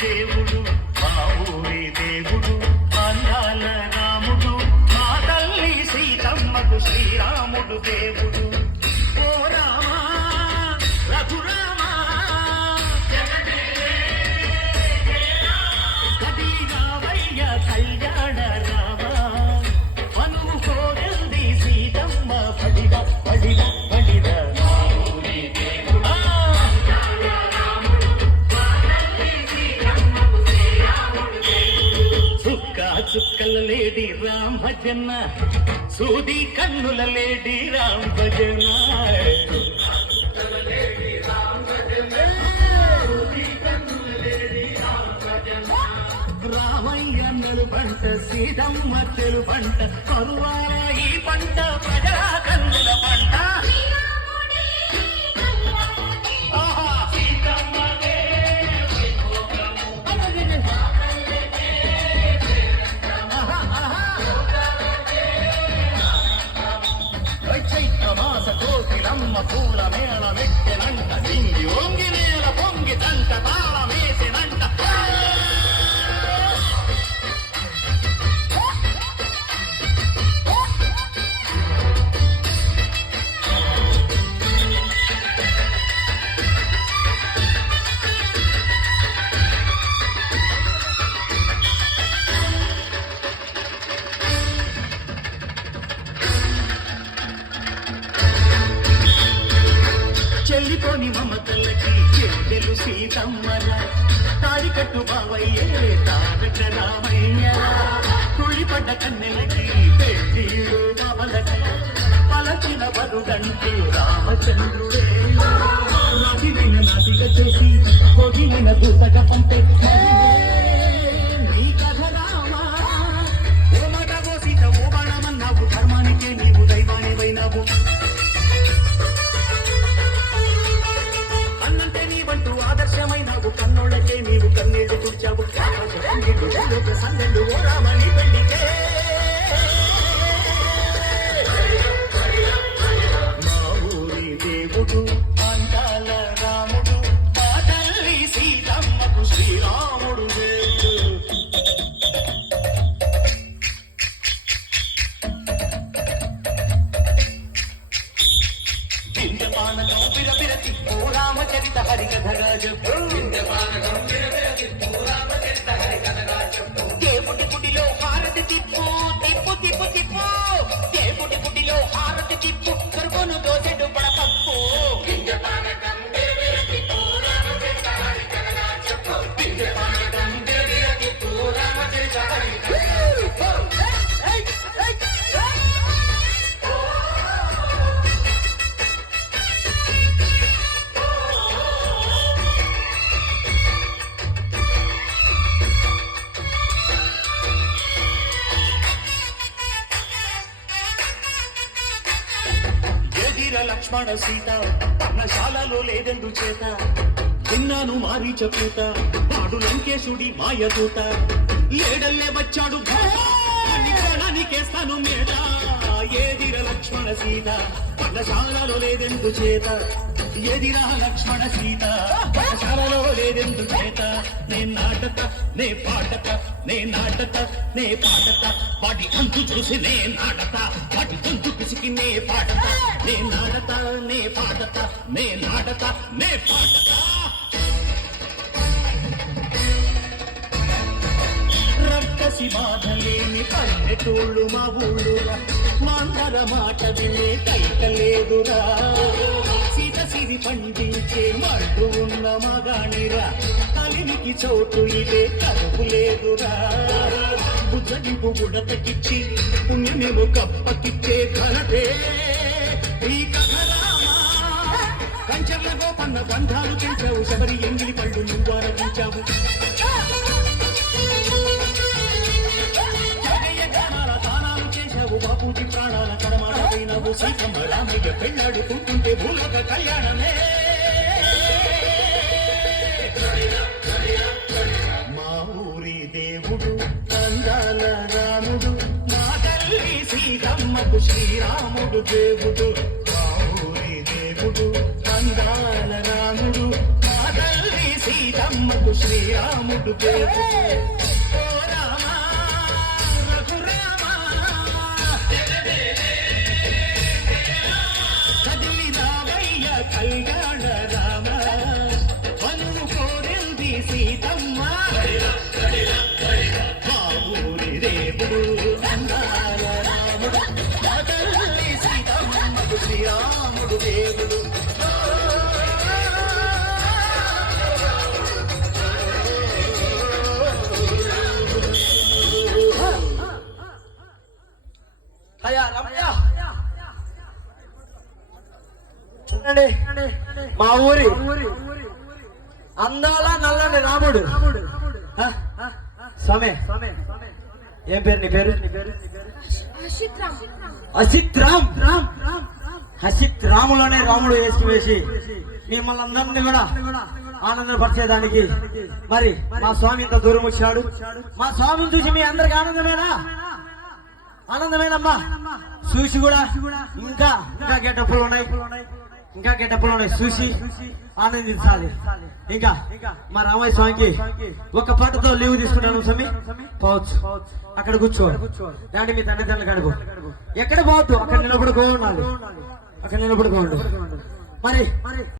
దేవుడు మా ఊరి దేవుడు అందాల రాముడు మా తల్లి సీతమ్మకు శ్రీరాముడు దేవుడు ఓ రామా రఘురామా కదిరావయ్య కళ్యాణ రామా మనువు కోరింది సీతమ్మ పడిద పడిద పడిద చుక్కల లేడి రామ్ భజన సూది కన్నుల లేడి రామ్ భజన రామయ్య నిలుబంట సీతమ్మ తెలుబంట కరువాల ఈ పంట ప్రజా కన్నుల పంట కోకిలమ్మ పూల మేళ వెక్కెనంట సింగి ఒంగి నేల పొంగి తంట తాళమేసినంట చెల్లిపోని మమతలకి చెల్లెలు సీతమ్మరా తాడికట్టు బావయ్యే తారక రామయ్యరా తుళ్ళిపడ్డ కన్నెలకి పెళ్ళిళ్ళు బావలకి పలచిన వరుడంటూ రామచంద్రుడే నదిలిన నదిగా చేసి కొగిలిన దూతగా పంపే నీ కథ రామా ఓ మాట ఓ సీత ఓ బాణమన్నావు ధర్మానికే నీవు దైవానివైనావు ఆదర్శమైనావు కన్నోళ్ళకే నీవు కన్నీళ్లు తుడిచావు సందెళ్ళు ఓ రామని పెళ్లికే మా ఊరి దేవుడు అందాల రాముడు మా తల్లి సీతమ్మకు శ్రీరాముడు పానకం పిరపిరతి ఓ రామచరిత హరికథగా చెప్పు దేవుడి గుడిలో హారతి తిప్పు తిప్పు తిప్పు తిప్పు దేవుడి గుడిలో హారతి తిప్పు కరువును దోసెడు పడపప్పు లక్ష్మణ సీత పర్ణశాలలో లేదెందు చేత విన్నాను మారీచ పూత వాడు లంకేశుడి మాయదూత లేడల్లే వచ్చాడు క్షణానికేస్తాను మేడ ఏదిర లక్ష్మణ సీత పర్ణశాలలో లేదెందు చేత ఎదిరా లక్ష్మణ సీత పర్ణశాలలో లేదెందు చేత నే నాటక నే పాటక నే నాటక నే పాటక వాటి అంతు చూసి నే నాటక వాటి గొంతు పిసికి నే పాటక నే నాటక నే పాటక నే నాటక నే పాటక రక్కసి బాధలేని పల్లెటూళ్ళు మా ఊళ్ళురా మాందర మాట వినే కైకలేదురా సీత సిరి పండించే మడ్డు ఉన్న మగాణిరా కలిమికి చోటు ఇదే కరువు లేదురా బుజ్జగింపు బుడతకిచ్చి పుణ్యమేమో కప్పకిచ్చే కలదే ఈ కథ రామా కంచర్ల గోపన్న బంధాలు పెంచావు శబరి ఎంగిలి పళ్ళు నువ్వు ఆరగించావు దానాలు చేశావు బాపూజీ ప్రాణాల కడమాడైనవు సీతమ్మ రామయ్య పెళ్ళాడుకుంటుంటే భూలోక కళ్యాణమే మా ఊరి దేవుడు అందాల రాముడు మా తల్లి సీతమ్మకు శ్రీరాముడు దేవుడు మా ఊరి దేవుడు అందాల రాముడు మా తల్లి సీతమ్మ సీతమ్మకు శ్రీరాముడు పేరు. ఓ రామ రఘురామ కదిలి రావయ్య కళ్యాణ రామ మనును కోరింది సీతమ్మ మా ఊరి దేవుడు అందాల రాముడు మా తల్లి సీతమ్మకు శ్రీరాముడు దేవుడు. అయ్యా రమయ్య, చూడండి మా ఊరి అందాల నల్లని రాముడు. స్వామి ఏం పేరు నీ పేరు? అసిత్ రామ్. అసిత్ రాములోనే రాముడు వేసి మిమ్మల్ని అందరినీ కూడా ఆనందపరిచేదానికి మరి మా స్వామి ఇంత దూరం వచ్చాడు. మా స్వామిని చూసి మీ అందరికి ఆనందమేనమ్మా. చూసి కూడా ఇంకా ఇంకా గెటప్పులు ఉన్నాయి చూసి ఆనందించాలి. ఇంకా మా రామయ్య స్వామికి ఒక పాటతో లీవ్ తీసుకున్నాను. స్వామి పోవచ్చు, అక్కడ కూర్చో. దాంట్లో మీ తండ్రి కడుగు. ఎక్కడ పోవద్దు, అక్కడ నిలబడుకోవాలి. మరి